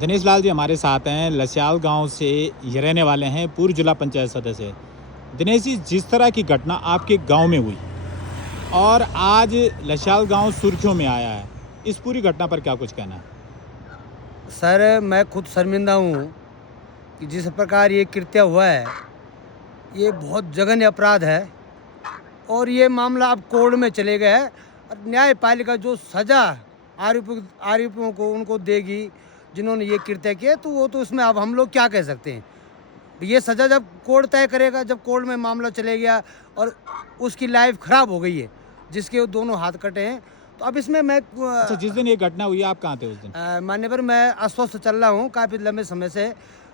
दिनेश लाल जी हमारे साथ हैं, लस्याल गांव से ये रहने वाले हैं, पूर्व जिला पंचायत सदस्य। दिनेश जी, जिस तरह की घटना आपके गांव में हुई और आज लस्याल गांव सुर्खियों में आया है, इस पूरी घटना पर क्या कुछ कहना है? सर, मैं खुद शर्मिंदा हूँ कि जिस प्रकार ये कृत्य हुआ है, ये बहुत जघन्य अपराध है और ये मामला अब कोर्ट में चले गया है और न्यायपालिका जो सज़ा आरोपियों को उनको देगी जिन्होंने ये कृत्य किया, तो वो तो इसमें अब हम लोग क्या कह सकते हैं। ये सज़ा जब कोर्ट तय करेगा, जब कोर्ट में मामला चले गया और उसकी लाइफ ख़राब हो गई है, जिसके वो दोनों हाथ कटे हैं, तो अब इसमें मैं अच्छा, जिस दिन ये घटना हुई आप कहाँ थे उस दिन? मान्यवर, मैं अस्वस्थ चल रहा हूँ काफ़ी लंबे समय से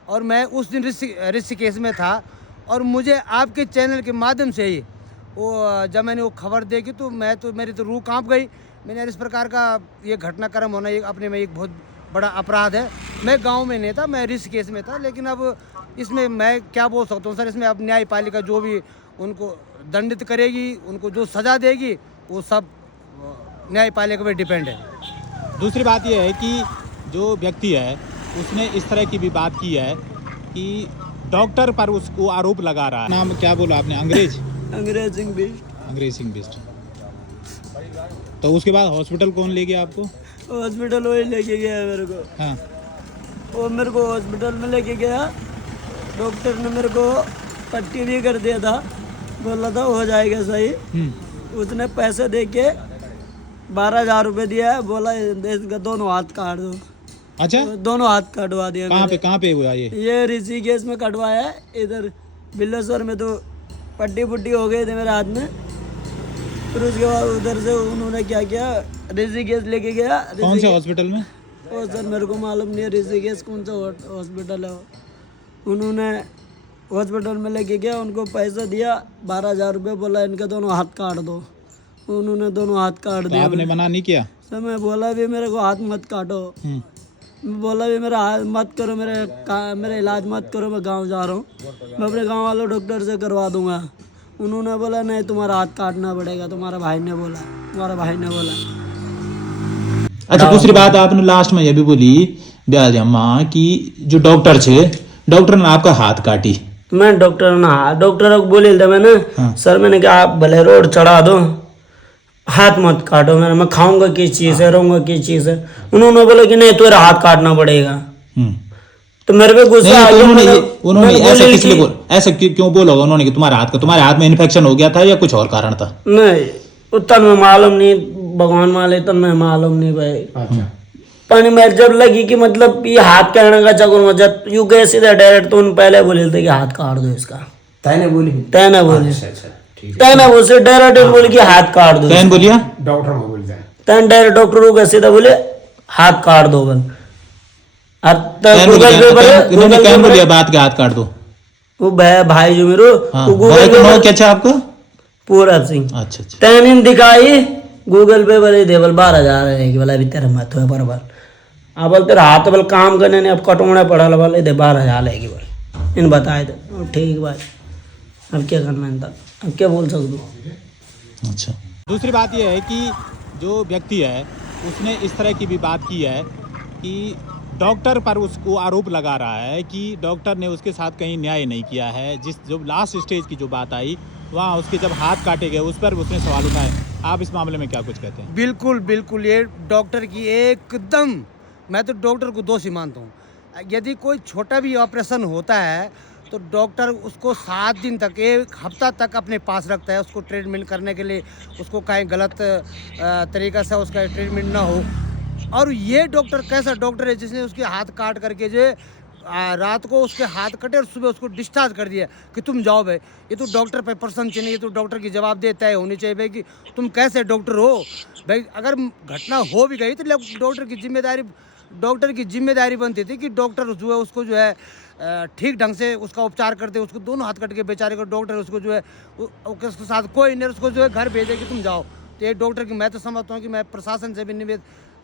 और मैं उस दिन ऋषिकेश में था और मुझे आपके चैनल के माध्यम से ही जब मैंने वो खबर देखी तो मेरी तो रूह कांप गई। मैंने यार इस प्रकार का ये घटनाक्रम होना एक अपने में एक बहुत बड़ा अपराध है। मैं गांव में नहीं था, मैं ऋषिकेश में था, लेकिन अब इसमें मैं क्या बोल सकता हूँ सर। इसमें अब न्यायपालिका जो भी उनको दंडित करेगी, उनको जो सज़ा देगी, वो सब न्यायपालिका पे डिपेंड है। दूसरी बात यह है कि जो व्यक्ति है उसने इस तरह की भी बात की है कि डॉक्टर पर उसको आरोप लगा रहा है। नाम क्या बोला आपने? अंग्रेज अंग्रेज सिंह बिष्ट। तो उसके बाद हॉस्पिटल कौन ले गया आपको? हॉस्पिटल वही लेके गया मेरे को। हाँ, वो मेरे को हॉस्पिटल में लेके गया। डॉक्टर ने मेरे को पट्टी भी कर दिया था, बोला था हो जाएगा सही। उसने पैसे दे के 12,000 रुपये दिया है, बोला इसका दोनों हाथ काट दो। अच्छा, दोनों हाथ कटवा दिया। कहाँ पे हुआ ये ऋषिकेश में कटवाया है। इधर बिल्लेश्वर में तो पट्टी पुट्टी हो गई थी मेरे हाथ में। फिर उसके बाद उधर से उन्होंने क्या किया, ऋषिकेश लेके गया। कौन से हॉस्पिटल में? ओ सर, मेरे को मालूम नहीं है ऋषिकेश कौन सा हॉस्पिटल है वो। उन्होंने हॉस्पिटल में लेके गया, उनको पैसा दिया 12,000 रुपये, बोला इनका दोनों हाथ काट दो। उन्होंने दोनों हाथ काट दिया। आपने मना नहीं किया? सर, मैं बोला भी मेरे को हाथ मत काटो, मैं बोला भी मेरा हाथ मत करो, मेरा इलाज मत करो, मैं गांव जा रहा हूँ, मैं अपने गांव वालों डॉक्टर से करवा दूंगा। उन्होंने बोला नहीं, तुम्हारा हाथ काटना पड़ेगा, तुम्हारा भाई ने बोला। अच्छा, दूसरी बात आपने लास्ट में ये भी बोली ब्याज अम्मा कि जो डॉक्टर ने आपका हाथ काटी। मैं डॉक्टर को बोले था मैंने। हाँ। सर, मैंने कहा आप भले रोड चढ़ा दो, हाथ मत काटो, मैं खाऊंगा किस चीज़ से, रहूंगा किस चीज़ से। उन्होंने बोला कि नहीं, तुम्हारा हाथ काटना पड़ेगा। तो मेरे पे गुस्सा आ गया। उन्होंने ऐसा क्यों बोला होगा उन्होंने कि तुम्हारे हाथ में इन्फेक्शन हो गया था या कुछ और कारण था? नहीं, उतना में मालूम नहीं, भगवान वाले तब में मालूम नहीं भाई। अच्छा। पानी मेरे जब लगी कि मतलब ये हाथ कहने का चक्कर में जब यू गए सीधा डायरेक्ट, तो उन पहले बोले थे कि हाथ काट दो इसका। तैने बोले से डायरेक्ट बोले कि हाथ काट दो। तैन बोलिया डॉक्टर को बोल जाए, तैन डायरेक्ट डॉक्टर को सीधा बोले हाथ काट दो बल। कौन बोलिया बात के हाथ काट दो? वो भाई जो मेरे भाई का नाम क्या था आपका? पूरब सिंह। अच्छा। तैन दिखाई गूगल पे बोले दे बल 12,000 है कि बोला अभी तेरा मत हो बराबर। अब बोल तेरा हाथ बल काम करने ने अब कटोना पड़ा बोले दे 12,000 है कि बोल इन बताए थे। ठीक भाई, अब क्या करना था, अब क्या बोल सकते। अच्छा, दूसरी बात यह है कि जो व्यक्ति है उसने इस तरह की भी बात की है कि डॉक्टर पर उसको आरोप लगा रहा है कि डॉक्टर ने उसके साथ कहीं न्याय नहीं किया है। जो लास्ट स्टेज की जो बात आई, वहाँ उसके जब हाथ काटे गए उस पर उसने सवाल उठाए। आप इस मामले में क्या कुछ कहते हैं? बिल्कुल ये डॉक्टर की एकदम, मैं तो डॉक्टर को दोषी मानता हूँ। यदि कोई छोटा भी ऑपरेशन होता है तो डॉक्टर उसको 7 दिन तक, 1 हफ्ता तक अपने पास रखता है, उसको ट्रीटमेंट करने के लिए, उसको कहीं गलत तरीक़ा से उसका ट्रीटमेंट ना हो। और ये डॉक्टर कैसा डॉक्टर है जिसने उसके हाथ काट करके जो रात को उसके हाथ कटे और सुबह उसको डिस्चार्ज कर दिया कि तुम जाओ भाई। ये तो डॉक्टर पे प्रश्न चाहिए, ये तो डॉक्टर की जवाबदेही तय होनी चाहिए भाई कि तुम कैसे डॉक्टर हो भाई। अगर घटना हो भी गई तो डॉक्टर की जिम्मेदारी बनती थी कि डॉक्टर जो है उसको जो है ठीक ढंग से उसका उपचार करते। उसको दोनों हाथ कट के बेचारे को डॉक्टर उसको जो है उसके साथ कोई नहीं, उसको जो है घर भेजे कि तुम जाओ। तो ये डॉक्टर की मैं तो समझता हूँ कि मैं प्रशासन से भी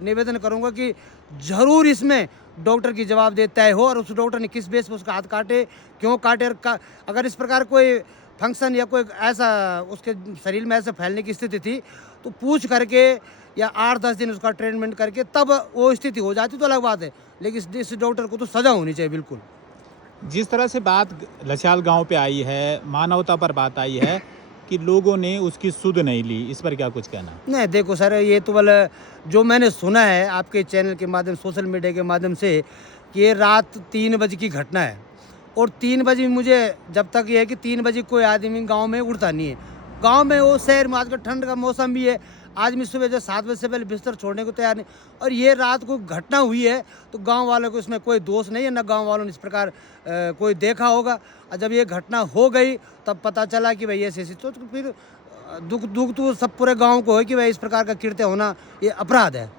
निवेदन करूंगा कि जरूर इसमें डॉक्टर की जवाबदेही तय हो और उस डॉक्टर ने किस बेस पर उसका हाथ काटे, क्यों काटे, और अगर इस प्रकार कोई फंक्शन या कोई ऐसा उसके शरीर में ऐसे फैलने की स्थिति थी तो पूछ करके या 8-10 दिन उसका ट्रीटमेंट करके तब वो स्थिति हो जाती तो अलग बात है, लेकिन इस डॉक्टर को तो सज़ा होनी चाहिए बिल्कुल। जिस तरह से बात लछाल गांव पे आई है, मानवता पर बात आई है कि लोगों ने उसकी सुध नहीं ली, इस पर क्या कुछ कहना है? नहीं देखो सर, ये तो बल जो मैंने सुना है आपके चैनल के माध्यम, सोशल मीडिया के माध्यम से, कि ये रात 3 बजे की घटना है। और 3 बजे मुझे जब तक ये है कि 3 बजे कोई आदमी गांव में उठता नहीं है। गांव में वो शहर में आजकल ठंड का मौसम भी है, आदमी सुबह जो 7 बजे से पहले बिस्तर छोड़ने को तैयार नहीं। और ये रात को घटना हुई है तो गांव वालों को इसमें कोई दोष नहीं है, ना गांव वालों ने इस प्रकार कोई देखा होगा। और जब ये घटना हो गई तब पता चला कि भाई ऐसी तो फिर दुख तो सब पूरे गांव को है कि भाई इस प्रकार का कृत्य होना ये अपराध है।